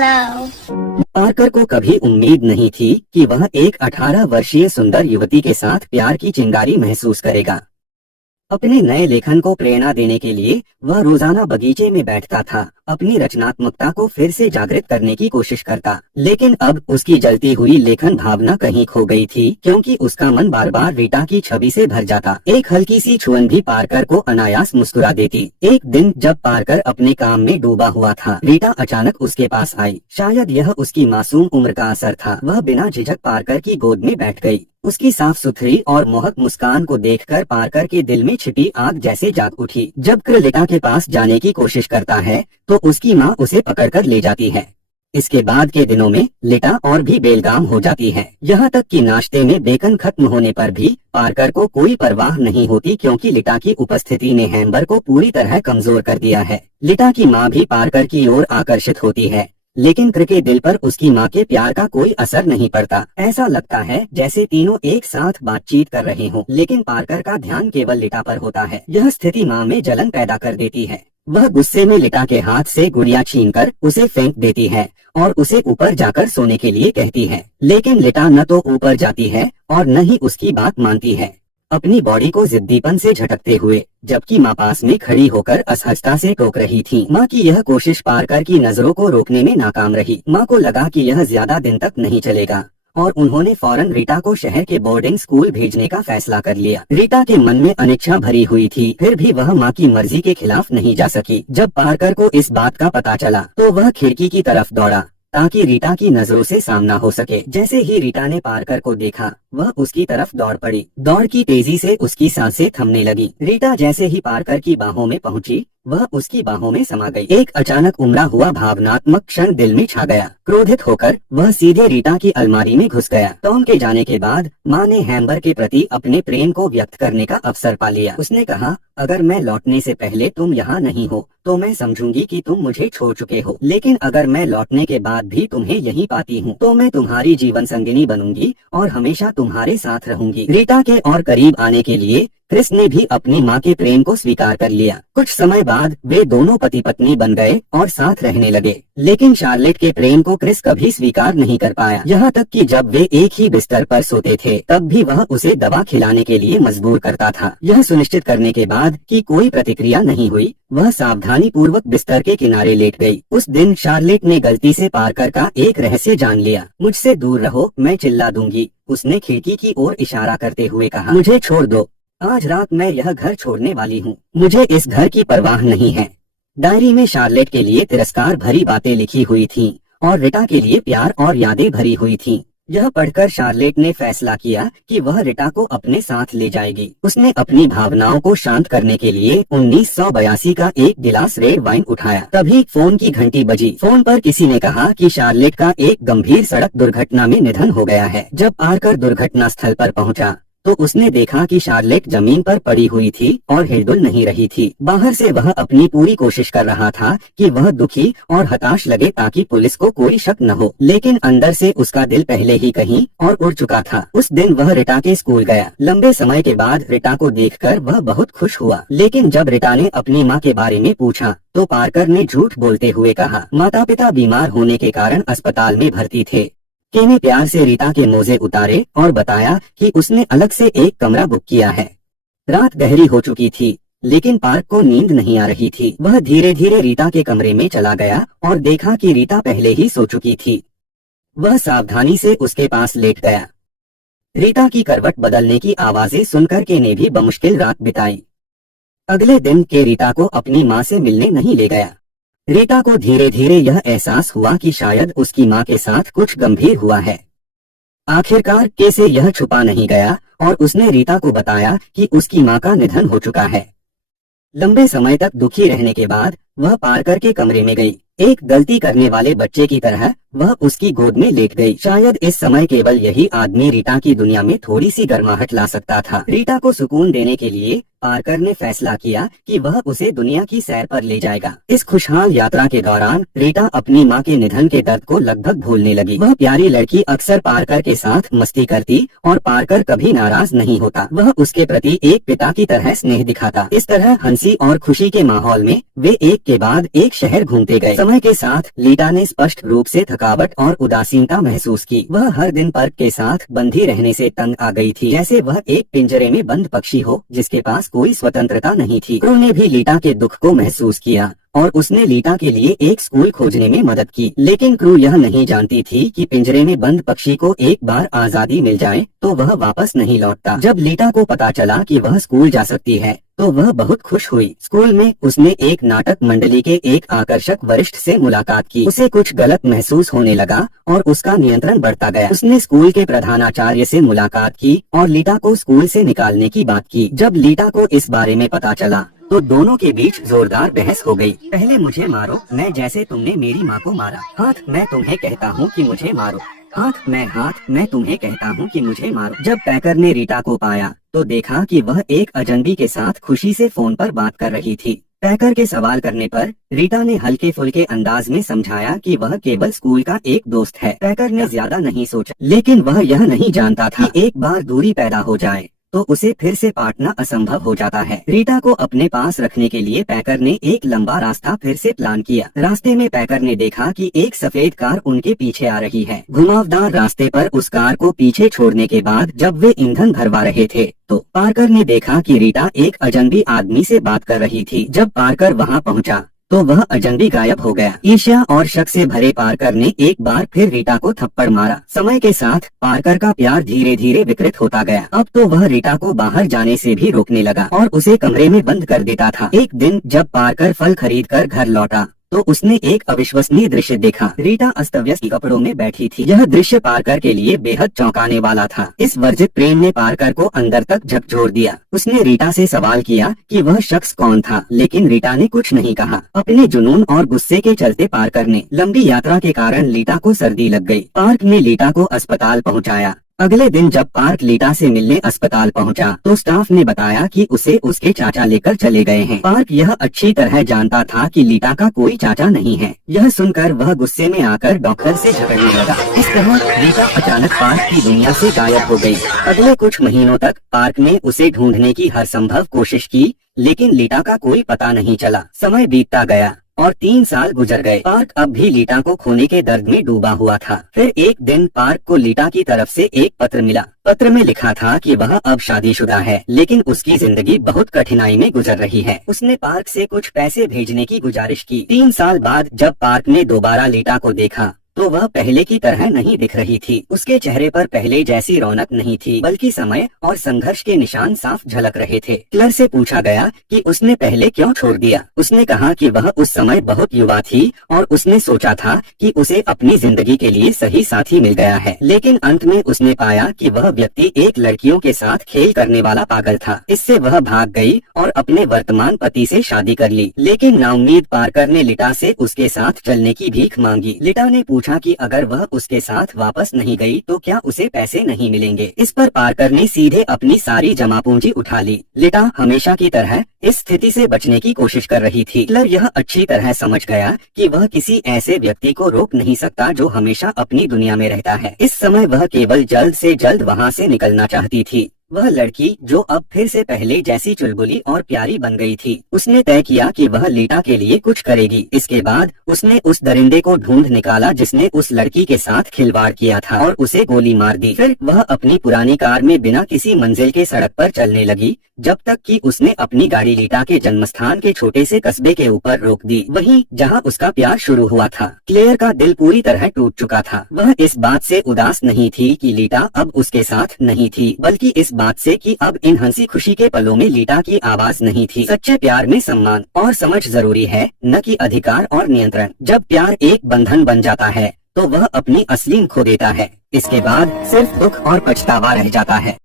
Hello. Parker को कभी उम्मीद नहीं थी कि वह एक 18 वर्षीय सुंदर युवती के साथ प्यार की चिंगारी महसूस करेगा। अपने नए लेखन को प्रेरणा देने के लिए वह रोजाना बगीचे में बैठता था, अपनी रचनात्मकता को फिर से जागृत करने की कोशिश करता। लेकिन अब उसकी जलती हुई लेखन भावना कहीं खो गई थी, क्योंकि उसका मन बार बार रीटा की छवि से भर जाता। एक हल्की सी छुअन भी पार्कर को अनायास मुस्कुरा देती। एक दिन जब पार्कर अपने काम में डूबा हुआ था, रीटा अचानक उसके पास आई। शायद यह उसकी मासूम उम्र का असर था। वह बिना झिझक पार्कर की गोद में बैठ गई। उसकी साफ सुथरी और मोहक मुस्कान को देखकर पार्कर के दिल में छिपी आग जैसे जाग उठी। जब रीटा के पास जाने की कोशिश करता है तो उसकी माँ उसे पकड़कर ले जाती है। इसके बाद के दिनों में रीटा और भी बेलगाम हो जाती है, यहाँ तक कि नाश्ते में बेकन खत्म होने पर भी पार्कर को कोई परवाह नहीं होती, क्योंकि रीटा की उपस्थिति ने हैम्बर को पूरी तरह कमजोर कर दिया है। रीटा की माँ भी पार्कर की ओर आकर्षित होती है, लेकिन के दिल पर उसकी माँ के प्यार का कोई असर नहीं पड़ता। ऐसा लगता है जैसे तीनों एक साथ बातचीत कर रहे हों, लेकिन पार्कर का ध्यान केवल रीटा पर होता है। यह स्थिति माँ में जलन पैदा कर देती है। वह गुस्से में रीटा के हाथ से गुड़िया छीनकर उसे फेंक देती है और उसे ऊपर जाकर सोने के लिए कहती है। लेकिन रीटा न तो ऊपर जाती है और न ही उसकी बात मानती है, अपनी बॉडी को जिद्दीपन से झटकते हुए, जबकि माँ पास में खड़ी होकर असहजता से टोक रही थी। माँ की यह कोशिश पार्कर की नजरों को रोकने में नाकाम रही। माँ को लगा कि यह ज्यादा दिन तक नहीं चलेगा और उन्होंने फौरन रीटा को शहर के बोर्डिंग स्कूल भेजने का फैसला कर लिया। रीटा के मन में अनिच्छा भरी हुई थी, फिर भी वह माँ की मर्जी के खिलाफ नहीं जा सकी। जब पार्कर को इस बात का पता चला तो वह खिड़की की तरफ दौड़ा ताकि रीटा की नजरों से सामना हो सके। जैसे ही रीटा ने पार्कर को देखा, वह उसकी तरफ दौड़ पड़ी। दौड़ की तेजी से उसकी सांसें थमने लगी। रीटा जैसे ही पार्कर की बाहों में पहुंची, वह उसकी बाहों में समा गई। एक अचानक उमड़ा हुआ भावनात्मक क्षण दिल में छा गया। क्रोधित होकर वह सीधे रीटा की अलमारी में घुस गया। टॉम के जाने के बाद माँ ने हैम्बर के प्रति अपने प्रेम को व्यक्त करने का अवसर पा लिया। उसने कहा, अगर मैं लौटने से पहले तुम यहाँ नहीं हो तो मैं समझूंगी कि तुम मुझे छोड़ चुके हो, लेकिन अगर मैं लौटने के बाद भी तुम्हें यहीं पाती हूँ तो मैं तुम्हारी जीवन संगिनी बनूंगी और हमेशा तुम्हारे साथ रहूंगी। रीटा के और करीब आने के लिए क्रिस ने भी अपनी माँ के प्रेम को स्वीकार कर लिया। कुछ समय बाद वे दोनों पति पत्नी बन गए और साथ रहने लगे, लेकिन शार्लेट के प्रेम को क्रिस कभी स्वीकार नहीं कर पाया। यहाँ तक कि जब वे एक ही बिस्तर पर सोते थे तब भी वह उसे दवा खिलाने के लिए मजबूर करता था। यह सुनिश्चित करने के बाद कि कोई प्रतिक्रिया नहीं हुई, वह सावधानी पूर्वक बिस्तर के किनारे लेट गई। उस दिन शार्लेट ने गलती से पार्कर का एक रहस्य जान लिया। मुझसे दूर रहो, मैं चिल्ला दूंगी, उसने खिड़की की ओर इशारा करते हुए कहा। मुझे छोड़ दो, आज रात मैं यह घर छोड़ने वाली हूँ, मुझे इस घर की परवाह नहीं है। डायरी में शार्लेट के लिए तिरस्कार भरी बातें लिखी हुई थीं और रीटा के लिए प्यार और यादें भरी हुई थीं। यह पढ़कर शार्लेट ने फैसला किया कि वह रीटा को अपने साथ ले जाएगी। उसने अपनी भावनाओं को शांत करने के लिए 1982 का एक गिलास रेड वाइन उठाया। तभी फोन की घंटी बजी। फोन पर किसी ने कहा कि शार्लेट का एक गंभीर सड़क दुर्घटना में निधन हो गया है। जब पार्कर दुर्घटना स्थल पर पहुंचा तो उसने देखा कि शार्लेट जमीन पर पड़ी हुई थी और हिलडुल नहीं रही थी। बाहर से वह अपनी पूरी कोशिश कर रहा था कि वह दुखी और हताश लगे ताकि पुलिस को कोई शक न हो, लेकिन अंदर से उसका दिल पहले ही कहीं और उड़ चुका था। उस दिन वह रीटा के स्कूल गया। लंबे समय के बाद रीटा को देखकर वह बहुत खुश हुआ, लेकिन जब रीटा ने अपनी माँ के बारे में पूछा तो पार्कर ने झूठ बोलते हुए कहा, माता पिता बीमार होने के कारण अस्पताल में भर्ती थे। के ने प्यार से रीटा के मोजे उतारे और बताया कि उसने अलग से एक कमरा बुक किया है। रात गहरी हो चुकी थी, लेकिन पार्क को नींद नहीं आ रही थी। वह धीरे धीरे रीटा के कमरे में चला गया और देखा कि रीटा पहले ही सो चुकी थी। वह सावधानी से उसके पास लेट गया। रीटा की करवट बदलने की आवाजें सुनकर के ने भी बमुश्किल रात बिताई। अगले दिन के रीटा को अपनी माँ से मिलने नहीं ले गया। रीटा को धीरे धीरे यह एहसास हुआ कि शायद उसकी माँ के साथ कुछ गंभीर हुआ है। आखिरकार के से यह छुपा नहीं गया और उसने रीटा को बताया कि उसकी माँ का निधन हो चुका है। लंबे समय तक दुखी रहने के बाद वह पार्कर के कमरे में गई। एक गलती करने वाले बच्चे की तरह वह उसकी गोद में लेट गई। शायद इस समय केवल यही आदमी रीटा की दुनिया में थोड़ी सी गर्माहट ला सकता था। रीटा को सुकून देने के लिए पार्कर ने फैसला किया कि वह उसे दुनिया की सैर पर ले जाएगा। इस खुशहाल यात्रा के दौरान रीटा अपनी मां के निधन के दर्द को लगभग भूलने लगी। वह प्यारी लड़की अक्सर पार्कर के साथ मस्ती करती और पार्कर कभी नाराज नहीं होता। वह उसके प्रति एक पिता की तरह स्नेह दिखाता। इस तरह हंसी और खुशी के माहौल में वे एक के बाद एक शहर घूमते गए। समय के साथ रीटा ने स्पष्ट रूप से थकावट और उदासीनता महसूस की। वह हर दिन पार्क के साथ बंधी रहने से तंग आ गई थी, जैसे वह एक पिंजरे में बंद पक्षी हो जिसके पास कोई स्वतंत्रता नहीं थी। क्रू ने भी लीटा के दुख को महसूस किया और उसने लीटा के लिए एक स्कूल खोजने में मदद की। लेकिन क्रू यह नहीं जानती थी कि पिंजरे में बंद पक्षी को एक बार आजादी मिल जाए तो वह वापस नहीं लौटता। जब लीटा को पता चला कि वह स्कूल जा सकती है तो वह बहुत खुश हुई। स्कूल में उसने एक नाटक मंडली के एक आकर्षक वरिष्ठ से मुलाकात की। उसे कुछ गलत महसूस होने लगा और उसका नियंत्रण बढ़ता गया। उसने स्कूल के प्रधानाचार्य से मुलाकात की और लीटा को स्कूल से निकालने की बात की। जब लीटा को इस बारे में पता चला तो दोनों के बीच जोरदार बहस हो गई। पहले मुझे मारो, मैं जैसे तुमने मेरी माँ को मारा। हाथ मैं तुम्हें कहता हूँ कि मुझे मारो। हाथ मैं तुम्हें कहता हूँ कि मुझे मारो। जब पैकर ने रीटा को पाया तो देखा कि वह एक अजनबी के साथ खुशी से फोन पर बात कर रही थी। पैकर के सवाल करने पर रीटा ने हल्के फुल्के अंदाज में समझाया कि वह केवल स्कूल का एक दोस्त है। पैकर ने ज्यादा नहीं सोचा, लेकिन वह यह नहीं जानता था कि एक बार दूरी पैदा हो जाए तो उसे फिर से पाटना असंभव हो जाता है। रीटा को अपने पास रखने के लिए पैकर ने एक लंबा रास्ता फिर से प्लान किया। रास्ते में पैकर ने देखा कि एक सफेद कार उनके पीछे आ रही है। घुमावदार रास्ते पर उस कार को पीछे छोड़ने के बाद जब वे ईंधन भरवा रहे थे तो पार्कर ने देखा कि रीटा एक अजनबी आदमी से बात कर रही थी। जब पार्कर वहां पहुंचा तो वह अजनबी गायब हो गया। ईर्ष्या और शक से भरे पार्कर ने एक बार फिर रीटा को थप्पड़ मारा। समय के साथ पार्कर का प्यार धीरे धीरे विकृत होता गया। अब तो वह रीटा को बाहर जाने से भी रोकने लगा और उसे कमरे में बंद कर देता था। एक दिन जब पार्कर फल खरीदकर घर लौटा तो उसने एक अविश्वसनीय दृश्य देखा। रीटा अस्त व्यस्त कपड़ों में बैठी थी। यह दृश्य पार्कर के लिए बेहद चौंकाने वाला था। इस वर्जित प्रेम ने पार्कर को अंदर तक झकझोर दिया। उसने रीटा से सवाल किया कि वह शख्स कौन था, लेकिन रीटा ने कुछ नहीं कहा। अपने जुनून और गुस्से के चलते पार्कर ने लंबी यात्रा के कारण लीटा को सर्दी लग गई। पार्क ने लीटा को अस्पताल पहुँचाया। अगले दिन जब पार्क लीटा से मिलने अस्पताल पहुंचा तो स्टाफ ने बताया कि उसे उसके चाचा लेकर चले गए हैं। पार्क यह अच्छी तरह जानता था कि लीटा का कोई चाचा नहीं है। यह सुनकर वह गुस्से में आकर डॉक्टर से झगड़ने लगा। इस तरह लीटा अचानक पार्क की दुनिया से गायब हो गई। अगले कुछ महीनों तक पार्क ने उसे ढूंढने की हर संभव कोशिश की, लेकिन लीटा का कोई पता नहीं चला। समय बीतता गया और 3 साल गुजर गए। पार्क अब भी लीटा को खोने के दर्द में डूबा हुआ था। फिर एक दिन पार्क को लीटा की तरफ से एक पत्र मिला। पत्र में लिखा था कि वह अब शादीशुदा है, लेकिन उसकी जिंदगी बहुत कठिनाई में गुजर रही है। उसने पार्क से कुछ पैसे भेजने की गुजारिश की। 3 साल बाद जब पार्क ने दोबारा लीटा को देखा तो वह पहले की तरह नहीं दिख रही थी। उसके चेहरे पर पहले जैसी रौनक नहीं थी, बल्कि समय और संघर्ष के निशान साफ झलक रहे थे। क्लर से पूछा गया कि उसने पहले क्यों छोड़ दिया। उसने कहा कि वह उस समय बहुत युवा थी और उसने सोचा था कि उसे अपनी जिंदगी के लिए सही साथी मिल गया है, लेकिन अंत में उसने पाया कि वह व्यक्ति एक लड़कियों के साथ खेल करने वाला पागल था। इससे वह भाग गई और अपने वर्तमान पति से शादी कर ली। लेकिन नाउम्मीद पार्कर ने लीटा से उसके साथ चलने की भीख मांगी। लीटा ने पूछा कि अगर वह उसके साथ वापस नहीं गई तो क्या उसे पैसे नहीं मिलेंगे। इस पर पार्कर ने सीधे अपनी सारी जमा पूंजी उठा ली। लीटा हमेशा की तरह इस स्थिति से बचने की कोशिश कर रही थी। क्लर यह अच्छी तरह समझ गया कि वह किसी ऐसे व्यक्ति को रोक नहीं सकता जो हमेशा अपनी दुनिया में रहता है। इस समय वह केवल जल्द से जल्द वहाँ से निकलना चाहती थी। वह लड़की जो अब फिर से पहले जैसी चुलबुली और प्यारी बन गई थी। उसने तय किया कि वह लीटा के लिए कुछ करेगी। इसके बाद उसने उस दरिंदे को ढूंढ निकाला जिसने उस लड़की के साथ खिलवाड़ किया था और उसे गोली मार दी। फिर वह अपनी पुरानी कार में बिना किसी मंजिल के सड़क पर चलने लगी, जब तक कि उसने अपनी गाड़ी लीटा के जन्मस्थान के छोटे से कस्बे के ऊपर रोक दी, वहीं जहां उसका प्यार शुरू हुआ था। क्लेयर का दिल पूरी तरह टूट चुका था। वह इस बात से उदास नहीं थी कि लीटा अब उसके साथ नहीं थी, बल्कि इस बात से कि अब इन हंसी खुशी के पलों में लीटा की आवाज नहीं थी। सच्चे प्यार में सम्मान और समझ जरूरी है, न कि अधिकार और नियंत्रण। जब प्यार एक बंधन बन जाता है तो वह अपनी असली खो देता है। इसके बाद सिर्फ दुख और पछतावा रह जाता है।